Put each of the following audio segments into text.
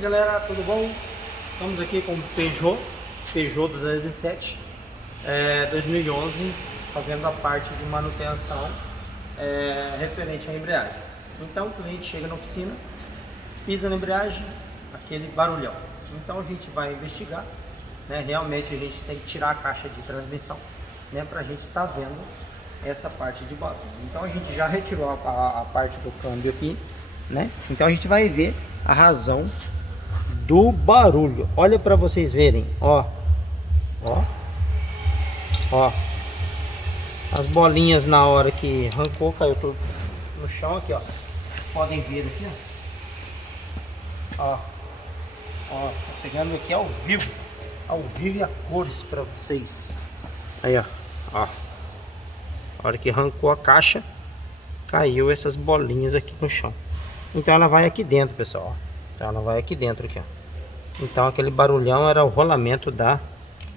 Aí galera, tudo bom? Estamos aqui com o Peugeot 207 2011, fazendo a parte de manutenção referente à embreagem. Então o cliente chega na oficina, pisa na embreagem, aquele barulhão. Então a gente vai investigar, né? Realmente a gente tem que tirar a caixa de transmissão, né? Para a gente estar vendo essa parte de barulho. Então a gente já retirou a parte do câmbio aqui, né? Então a gente vai ver a razão do barulho. Olha para vocês verem, ó, as bolinhas na hora que arrancou, caiu tudo no chão aqui, ó. Podem ver aqui, ó, tá pegando aqui ao vivo e a cores para vocês. Aí, ó, a hora que arrancou a caixa, caiu essas bolinhas aqui no chão. Então ela vai aqui dentro, pessoal, ó. Então ela vai aqui dentro aqui, ó. Então aquele barulhão era o rolamento da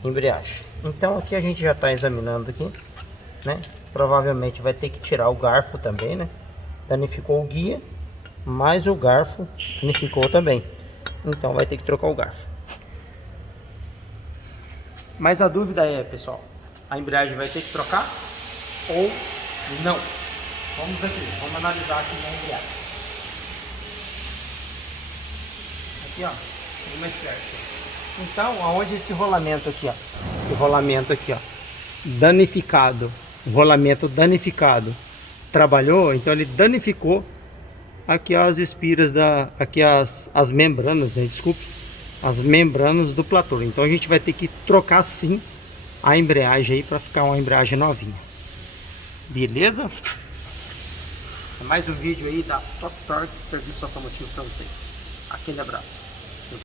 embreagem. Então aqui a gente já está examinando aqui, né? Provavelmente vai ter que tirar o garfo também, né? Danificou o guia, mas o garfo danificou também. Então vai ter que trocar o garfo. Mas a dúvida é, pessoal, a embreagem vai ter que trocar ou não? Vamos aqui, vamos analisar aqui a embreagem. Aqui, ó, mais perto. Então, aonde esse rolamento aqui, ó, danificado, o rolamento danificado trabalhou, então ele danificou aqui as espiras aqui as membranas, né, desculpe, as membranas do platô. Então a gente vai ter que trocar sim a embreagem aí para ficar uma embreagem novinha. Beleza? Mais um vídeo aí da Top Torque Serviço Automotivo para vocês. Aquele abraço.